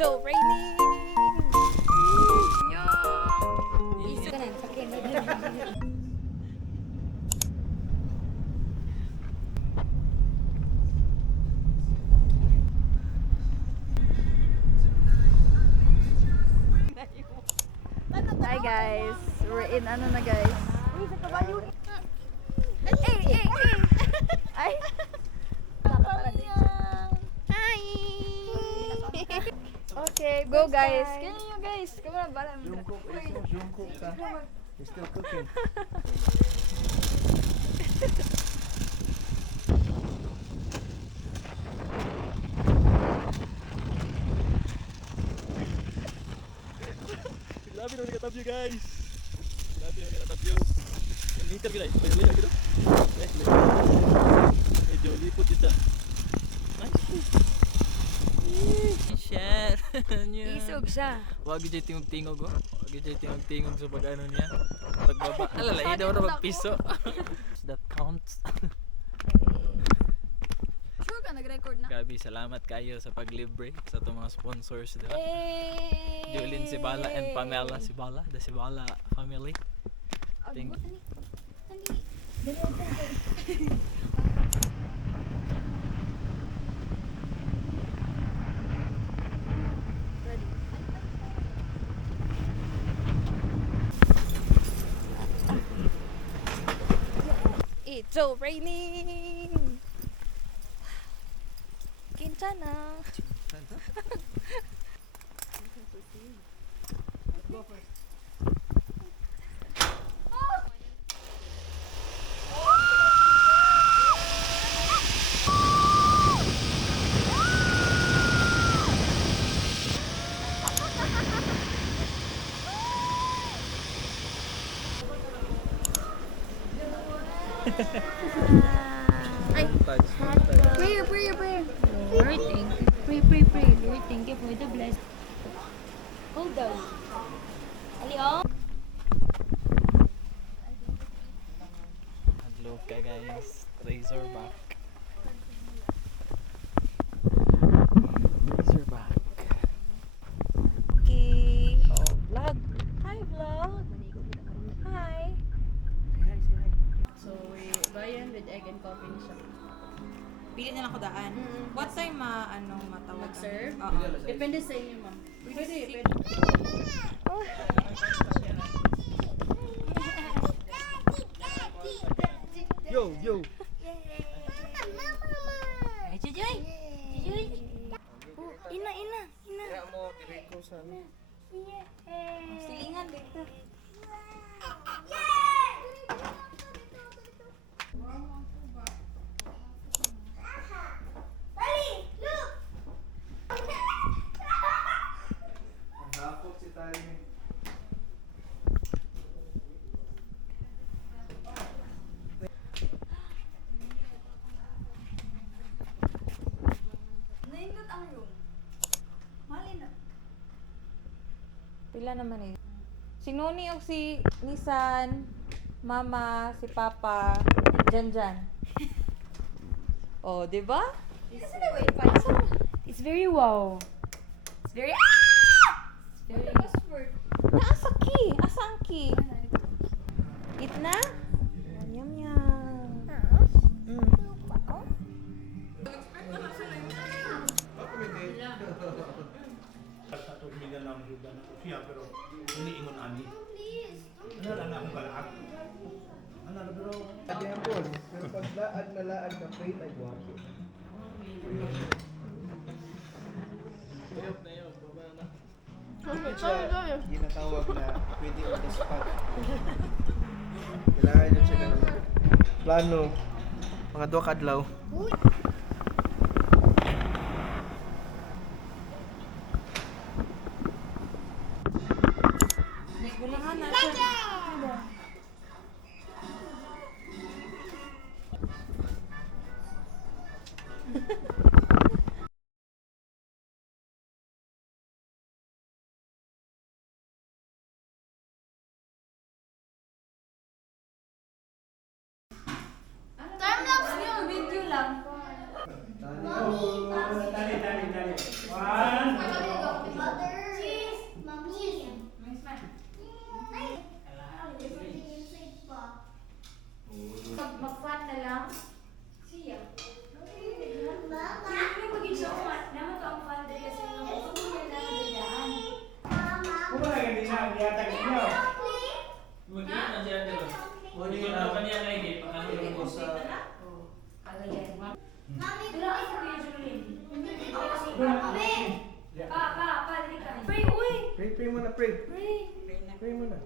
so raining. Hi guys, we're in ano na guys. Ay. Hi. Okay, go guys. Can you guys? Come on, bala. Jungkook ka. You're still cooking. Grabe naman nakatap you guys. Grabe naman nakatap you. Meter guys. Pwede lagi dito. Medyo lipot ito. Nice. Share niya. Isog siya. Wag gyud tingog-tingog oh. Wag gyud tingog-tingog sa pag-ano niya. Pagbaba. Alala, daw na magpiso. That counts. Sure ka nag-record na? Grabe, salamat kayo sa paglibre sa itong mga sponsors, di ba? Jolene Sibala and Pamela Sibala, the Sibala family. Thank you. It's so raining. Quintana. Prayer. Lord, thank you. Pray. Lord, thank you for the blessing. Hold on. Ali, oh. Hello guys, Razorback. Razorback. Okay. Oh, vlog. Hi, vlog. Hi. So, we bayan with egg and coffee ni siya. Pili na lang ko daan. What time matawag? Mag-serve? Oo. Depende sa inyo, ma'am. Pwede. Yo. Ay, Jujoy. Oh, ina. Kaya mo, direko sa ano. Silingan dito. Ang hapot si Tali. Naindot ang room. Mali na. Pila naman eh. Si Noni o si Nisan, Mama, si Papa, Janjan. Oh, di ba? Isa na wifi. It's very wow. It's very Very password. Naasa ki? Asa ang ki? Eat na? Yum. Sa tumigan ng lugar na siya pero iniingon ani. Ano lang akong kalaak. Ano na bro? Sabi ang boss, pero pag laad ka pray ay guwapo. Ginatawag na pwede on the spot. Kailangan nyo siya ng plano. Mga 2 kadlaw. Time-lapse niyo, video lang. Dali. 1, pray. Pray na. Pray mo na.